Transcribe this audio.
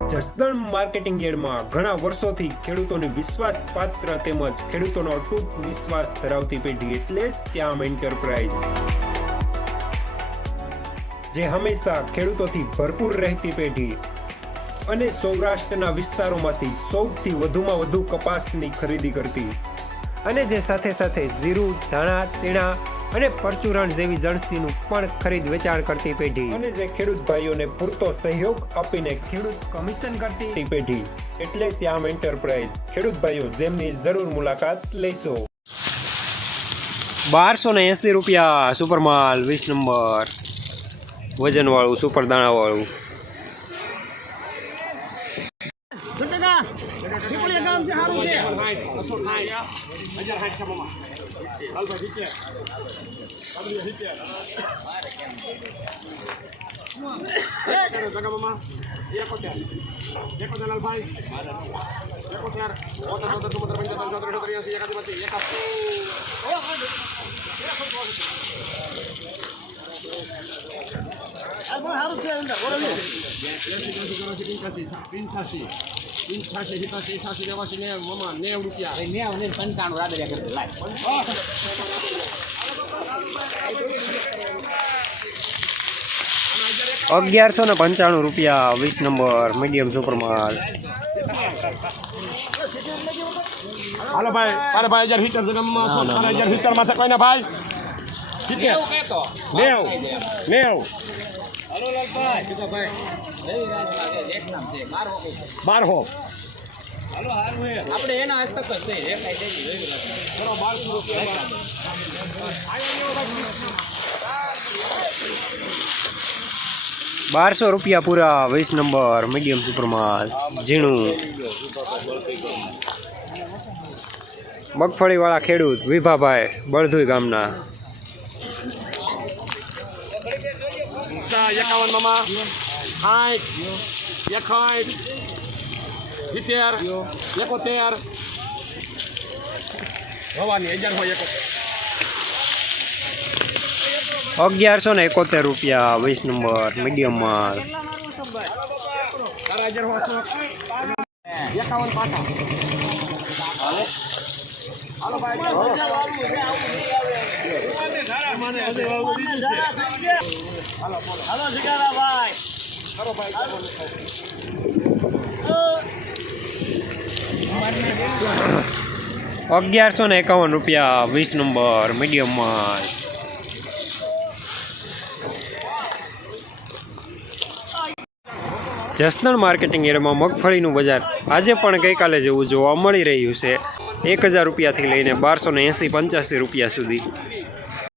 Jasdan marketing યાર્ડમાં ઘણા વર્ષોથી ખેડૂતોની વિશ્વાસપાત્ર તેમજ ખેડૂતોનો અતૂટ વિશ્વાસ ધરાવતી પેઢી એટલે શ્યામ એન્ટરપ્રાઇઝ, જે હંમેશા ખેડૂતોથી ભરપૂર રહેતી પેઢી અને સૌરાષ્ટ્રના વિસ્તારોમાંથી સૌથી વધુમાં વધુ કપાસની ખરીદી કરતી અને જે સાથે સાથે જીરું, ધાણા, ચીણા અને પરચુરણ જેવી જણસીનું પણ ખરીદ વેચાણ કરતી પેઢી અને જે ખેડૂત ભાઈઓને પૂરતો સહયોગ આપીને ખેડૂત કમિશન કરતી પેઢી એટલે શ્યામ એન્ટરપ્રાઇઝ. ખેડૂત ભાઈઓ જેમની જરૂર મુલાકાત લેશો. 1280 રૂપિયા સુપરમાલ 20 નંબર વજન વાળું સુપર દાણા વાળું. ₹1195 20 નંબર મીડિયમ સુપરમાલ. હાલો ભાઈ, અરે ભાઈ 1000 હીટર જગમમાં 1000 હીટર માં કોઈ ના ભાઈ 90 હાલો લાલભાઈ કીધો ભાઈ એક નામ છે 12 હાલો હારું હે આપણે એના આજ તક જ છે એક આઈ દેજી ચલો 1200 રૂપિયા ₹1200 પૂરા 20 નંબર મીડિયમ સુપરમાલ ઝીણું. મગફળી વાળા ખેડૂત વિભાભાઈ બળધુઈ ગામના. 51 મામા 60 71 71 ભવાની 1000 હોય 1171 રૂપિયા 20 નંબર મીડિયમ માલ. 4000 હોય 51 પાટા હાલો ભાઈ હાલો જીગારા ભાઈ કરો ભાઈ 1151 રૂપિયા 20 નંબર મીડિયમ માલ. જસદણ માર્કેટિંગ એરિયામાં મગફળીનું બજાર આજે પણ ગઈકાલે જેવું જોવા મળી રહ્યું છે. 1000 રૂપિયાથી લઈને 1280-85 રૂપિયા સુધી.